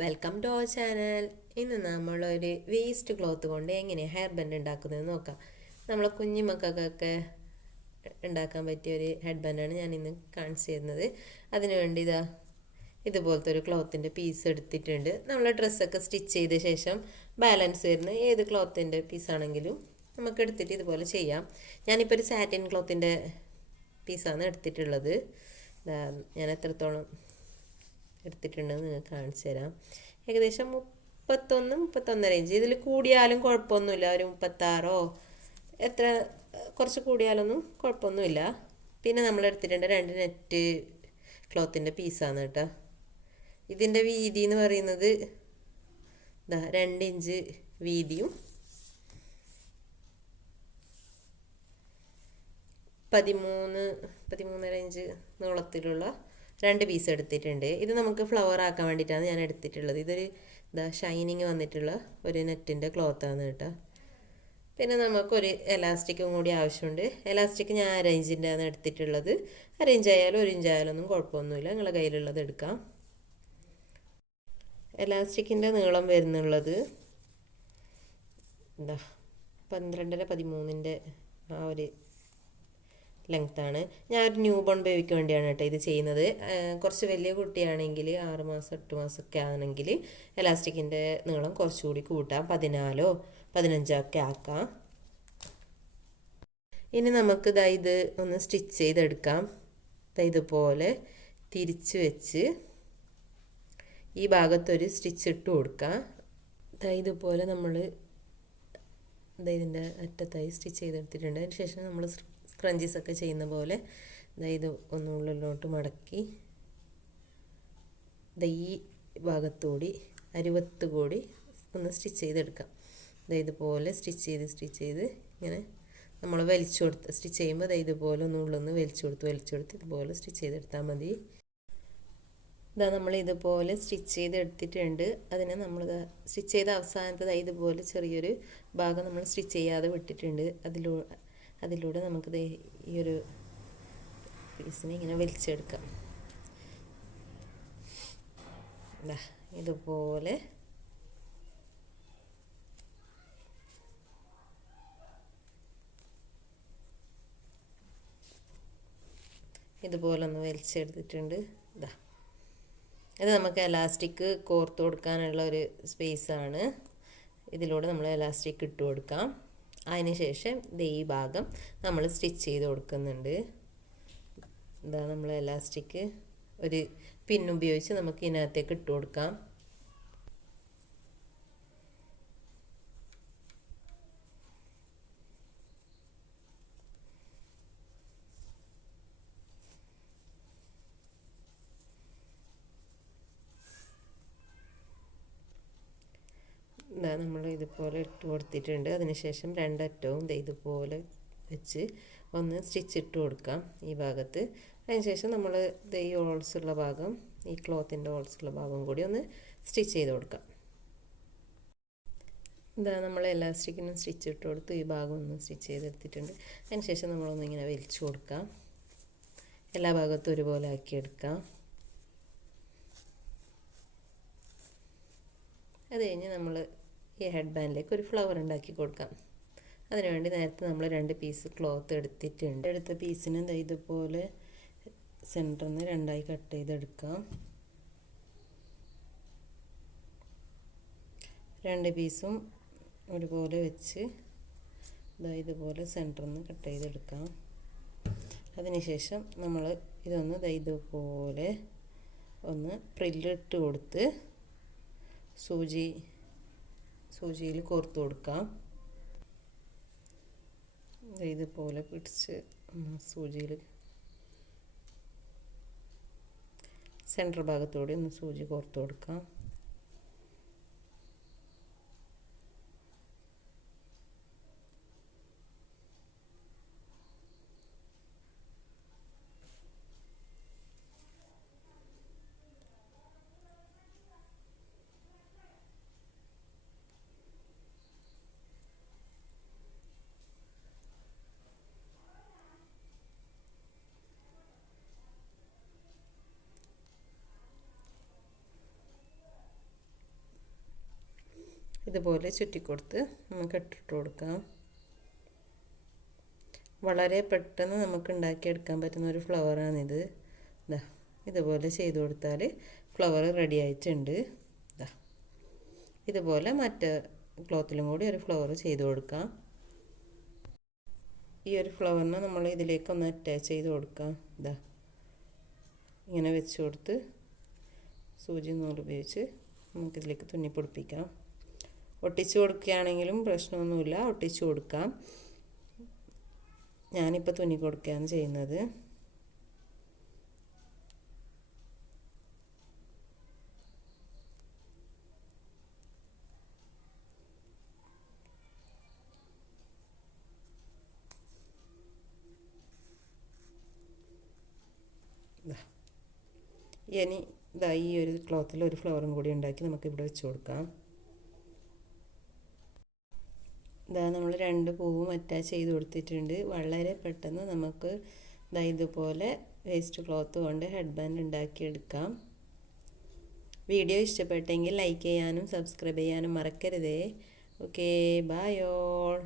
Welcome to our channel ഇന്ന് നമ്മളൊരു waste cloth കൊണ്ട് എങ്ങനെ ഹെയർ ബാൻഡ് ഉണ്ടാക്കുന്നത് നോക്കാം. നമ്മളെ കുഞ്ഞു മക്കൾക്കൊക്കെ ഉണ്ടാക്കാൻ പറ്റിയ ഒരു ഹെഡ് ബാൻഡാണ് ഞാൻ ഇന്ന് കാണിച്ചു തരുന്നത്. അതിനുവേണ്ടി ഇതാ ഇതുപോലത്തെ ഒരു ക്ലോത്തിന്റെ പീസ് എടുത്തിട്ടുണ്ട്. നമ്മൾ ഡ്രസ്സൊക്കെ സ്റ്റിച്ച് ചെയ്ത ശേഷം ബാലൻസ് വരുന്ന ഏത് ക്ലോത്തിന്റെ പീസാണെങ്കിലും നമുക്ക് എടുത്തിട്ട് ഇതുപോലെ ചെയ്യാം. ഞാനിപ്പോൾ ഒരു സാറ്റിൻ ക്ലോത്തിന്റെ പീസാണ് എടുത്തിട്ടുള്ളത്. ഞാൻ എത്രത്തോളം എടുത്തിട്ടുണ്ടെന്ന് നിങ്ങൾക്ക് കാണിച്ചു തരാം. ഏകദേശം മുപ്പത്തൊന്ന് മുപ്പത്തൊന്നര ഇഞ്ച്. ഇതിൽ കൂടിയാലും കുഴപ്പമൊന്നുമില്ല. ഒരു മുപ്പത്താറോ എത്ര കുറച്ച് കൂടിയാലൊന്നും കുഴപ്പമൊന്നുമില്ല. പിന്നെ നമ്മൾ എടുത്തിട്ടുണ്ട് രണ്ട് നെറ്റ് ക്ലോത്തിന്റെ പീസാണ് കേട്ടോ. ഇതിന്റെ വീതി എന്ന് പറയുന്നത് ഇതാ രണ്ട് ഇഞ്ച് വീതിയും പതിമൂന്ന് പതിമൂന്നര ഇഞ്ച് നീളത്തിലുള്ള രണ്ട് പീസ് എടുത്തിട്ടുണ്ട്. ഇത് നമുക്ക് ഫ്ലവർ ആക്കാൻ വേണ്ടിയിട്ടാണ് ഞാൻ എടുത്തിട്ടുള്ളത്. ഇതൊരു ഇതാ ഷൈനിങ് വന്നിട്ടുള്ള ഒരു നെറ്റിന്റെ ക്ലോത്താണ് കേട്ടോ. പിന്നെ നമുക്കൊരു എലാസ്റ്റിക്കും കൂടി ആവശ്യമുണ്ട്. എലാസ്റ്റിക് ഞാൻ അരയിഞ്ചിന്റെ ആണ് എടുത്തിട്ടുള്ളത്. അരയിഞ്ച് ആയാലും ഒരു ഇഞ്ച് ആയാലും ഒന്നും കുഴപ്പമൊന്നുമില്ല. നിങ്ങളുടെ കയ്യിലുള്ളത് എടുക്കാം. എലാസ്റ്റിക്കിന്റെ നീളം വരുന്നുള്ളത് എന്താ പന്ത്രണ്ടര പതിമൂന്നിന്റെ ആ ഒരു ലെങ്ത്താണ്. ഒരു ന്യൂ ബോൺ ബേബിക്ക് വേണ്ടിയാണ് കേട്ടോ ഇത് ചെയ്യുന്നത്. കുറച്ച് വലിയ കുട്ടിയാണെങ്കിൽ ആറ് മാസം എട്ട് മാസമൊക്കെ ആണെങ്കിൽ എലാസ്റ്റിക്കിന്റെ നീളം കുറച്ചുകൂടി കൂട്ടാം. പതിനാലോ പതിനഞ്ചോ ഒക്കെ ആക്കാം. ഇനി നമുക്ക് ഇതാ ഇത് ഒന്ന് സ്റ്റിച്ച് ചെയ്തെടുക്കാം. ഇതാ ഇതുപോലെ തിരിച്ച് വെച്ച് ഈ ഭാഗത്തൊരു സ്റ്റിച്ച് ഇട്ട് കൊടുക്കാം. ഇതാ ഇതുപോലെ നമ്മൾ ഇതാ ഇതിന്റെ അറ്റത്തായി സ്റ്റിച്ച് ചെയ്തെടുത്തിട്ടുണ്ട്. അതിന് ശേഷം നമ്മൾ സ്ക്രഞ്ചീസ് ഒക്കെ ചെയ്യുന്ന പോലെ ഇത് ഒന്നുള്ളിലോട്ട് മടക്കി ഈ ഭാഗത്തുകൂടി അരുവത്ത് കൂടി ഒന്ന് സ്റ്റിച്ച് ചെയ്തെടുക്കാം. ഇതുപോലെ സ്റ്റിച്ച് ചെയ്ത് സ്റ്റിച്ച് ചെയ്ത് ഇങ്ങനെ നമ്മൾ വലിച്ചു കൊടുത്ത് സ്റ്റിച്ച് ചെയ്യുമ്പോൾ ഇതുപോലെ ഒന്ന് ഉള്ളൊന്ന് വലിച്ചു കൊടുത്ത് വലിച്ചു കൊടുത്ത് ഇതുപോലെ സ്റ്റിച്ച് ചെയ്തെടുത്താൽ മതി. ഇതാ നമ്മൾ ഇതുപോലെ സ്റ്റിച്ച് ചെയ്തെടുത്തിട്ടുണ്ട്. അതിനെ നമ്മൾ സ്റ്റിച്ച് ചെയ്ത അവസാനത്തത് ഇതുപോലെ ചെറിയൊരു ഭാഗം നമ്മൾ സ്റ്റിച്ച് ചെയ്യാതെ വിട്ടിട്ടുണ്ട്. അതിലൂടെ അതിലൂടെ നമുക്കിത് ഈ ഒരു പീസിനെ ഇങ്ങനെ വലിച്ചെടുക്കാം. ഇതുപോലെ. ഇതുപോലെ ഒന്ന് വലിച്ചെടുത്തിട്ടുണ്ട്. ഇതാ ഇത് നമുക്ക് എലാസ്റ്റിക് കോർത്ത് കൊടുക്കാനുള്ള ഒരു സ്പേസ് ആണ്. ഇതിലൂടെ നമ്മൾ എലാസ്റ്റിക് ഇട്ട് കൊടുക്കാം. അതിന് ശേഷം ഇത് ഈ ഭാഗം നമ്മൾ സ്റ്റിച്ച് ചെയ്ത് കൊടുക്കുന്നുണ്ട്. ഇതാ നമ്മൾ എലാസ്റ്റിക് ഒരു പിന്നുപയോഗിച്ച് നമുക്ക് ഇതിനകത്തേക്ക് ഇട്ട് കൊടുക്കാം ഇതാ നമ്മൾ ഇതുപോലെ ഇട്ട് കൊടുത്തിട്ടുണ്ട്. അതിനുശേഷം രണ്ടറ്റവും ഇതുപോലെ വെച്ച് ഒന്ന് സ്റ്റിച്ച് ഇട്ട് കൊടുക്കാം ഈ ഭാഗത്ത്. അതിനുശേഷം നമ്മൾ ഈ ഹോൾസ് ഉള്ള ഭാഗം ഈ ക്ലോത്തിന്റെ ഹോൾസ് ഉള്ള ഭാഗം കൂടി ഒന്ന് സ്റ്റിച്ച് ചെയ്ത് കൊടുക്കാം. ഇതാ നമ്മൾ എലാസ്റ്റിക്കിനും സ്റ്റിച്ച് ഇട്ട് കൊടുത്ത്. ഈ ഭാഗം ഒന്ന് സ്റ്റിച്ച് ചെയ്തെടുത്തിട്ടുണ്ട്. അതിനുശേഷം നമ്മളൊന്ന് ഇങ്ങനെ വലിച്ചു കൊടുക്കാം. എല്ലാ ഭാഗത്തും ഒരുപോലെ ആക്കിയെടുക്കാം അത് കഴിഞ്ഞ് നമ്മൾ ഈ ഹെഡ് ബാൻഡിലേക്ക് ഒരു ഫ്ലവർ ഉണ്ടാക്കി കൊടുക്കാം. അതിനുവേണ്ടി നേരത്തെ നമ്മൾ രണ്ട് പീസ് ക്ലോത്ത് എടുത്തിട്ടുണ്ട്. എടുത്ത പീസിന് ഇതുപോലെ സെന്ററിൽ നിന്ന് രണ്ടായി കട്ട് ചെയ്തെടുക്കാം. രണ്ട് പീസും ഒരുപോലെ വെച്ച് ഇതാ ഇതുപോലെ സെന്ററിൽ നിന്ന് കട്ട് ചെയ്തെടുക്കാം. അതിനുശേഷം നമ്മൾ ഇതൊന്ന് ഇതുപോലെ ഒന്ന് പ്രില്ലിട്ട് കൊടുത്ത് സൂചി സൂചിയിൽ കോർത്ത് കൊടുക്കാം. ഇതുപോലെ പിടിച്ച് സൂചിയിൽ സെന്റർ ഭാഗത്തോടെ ഒന്ന് സൂചി കോർത്ത് കൊടുക്കാം. ഇതുപോലെ ചുറ്റിക്കൊടുത്ത് നമുക്ക് ഇട്ടിട്ട് കൊടുക്കാം. വളരെ പെട്ടെന്ന് നമുക്ക് ഉണ്ടാക്കിയെടുക്കാൻ പറ്റുന്ന ഒരു ഫ്ലവറാണിത് ഇതാ ഇതുപോലെ ചെയ്ത് കൊടുത്താൽ ഫ്ലവർ റെഡി ആയിട്ടുണ്ട്. ഇതാ ഇതുപോലെ മറ്റ് ക്ലോത്തിലും കൂടി ഒരു ഫ്ലവർ ചെയ്തു കൊടുക്കാം. ഈ ഒരു ഫ്ലവറിനെ നമ്മൾ ഇതിലേക്കൊന്ന് അറ്റാച്ച് ചെയ്ത് കൊടുക്കാം. ഇതാ ഇങ്ങനെ വെച്ച് കൊടുത്ത് സൂചി നൂൽ ഉപയോഗിച്ച് നമുക്കിതിലേക്ക് തുന്നി പൊടിപ്പിക്കാം. ഒട്ടിച്ചു കൊടുക്കുകയാണെങ്കിലും പ്രശ്നമൊന്നുമില്ല. ഒട്ടിച്ചു കൊടുക്കാം. ഞാനിപ്പോൾ തുന്നി കൊടുക്കുകയാണ് ചെയ്യുന്നത്. ഇനി ഇതാ ഈ ഒരു ക്ലോത്തിൽ ഒരു ഫ്ലവറും കൂടി ഉണ്ടാക്കി നമുക്ക് ഇവിടെ വെച്ച് കൊടുക്കാം. ഇതാ നമ്മൾ രണ്ട് പൂവും അറ്റാച്ച് ചെയ്ത് കൊടുത്തിട്ടുണ്ട്. വളരെ പെട്ടെന്ന് നമുക്ക് ഇതാ ഇതുപോലെ വേസ്റ്റ് ക്ലോത്ത് കൊണ്ട് ഹെഡ് ബാൻഡ് ഉണ്ടാക്കിയെടുക്കാം. വീഡിയോ ഇഷ്ടപ്പെട്ടെങ്കിൽ ലൈക്ക് ചെയ്യാനും സബ്സ്ക്രൈബ് ചെയ്യാനും മറക്കരുതേ. Okay bye all